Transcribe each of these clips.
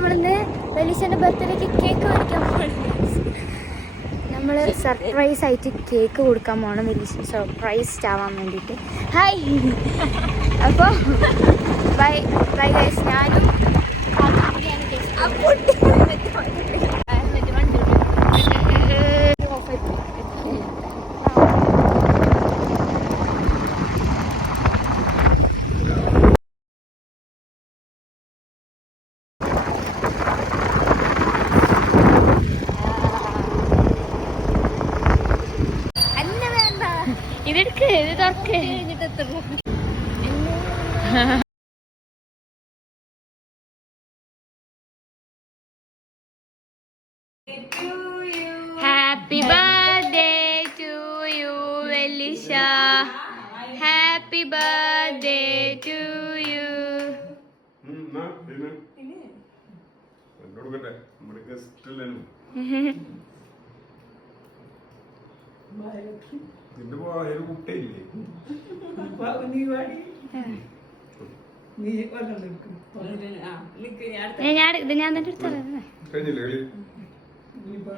നമ്മളിന്ന് വെലിശന്റെ ബർത്ത്ഡേക്ക് കേക്ക് മേടിക്കാൻ പോകണം. നമ്മൾ സർപ്രൈസ് ആയിട്ട് കേക്ക് കൊടുക്കാൻ പോകണം, വെലിശൻ സർപ്രൈസ്ഡ് ആവാൻ വേണ്ടിയിട്ട്. ഹായ്. അപ്പോൾ ബൈ ബൈ ഗൈസ്. ഞാനും ഇതെടുക്ക്, ഇത് തുറക്ക്. ഹാപ്പി ബർത്ത്ഡേ ടു യു വെലിശ. Happy birthday to you. ഞാൻ തന്നെ എടുത്തത്.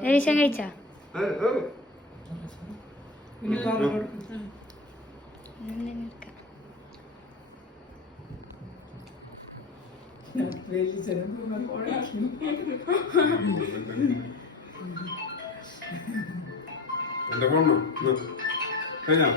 വെലിശൻ കഴിച്ചാ? എന്റെ ഫോണോ കഴിഞ്ഞോ?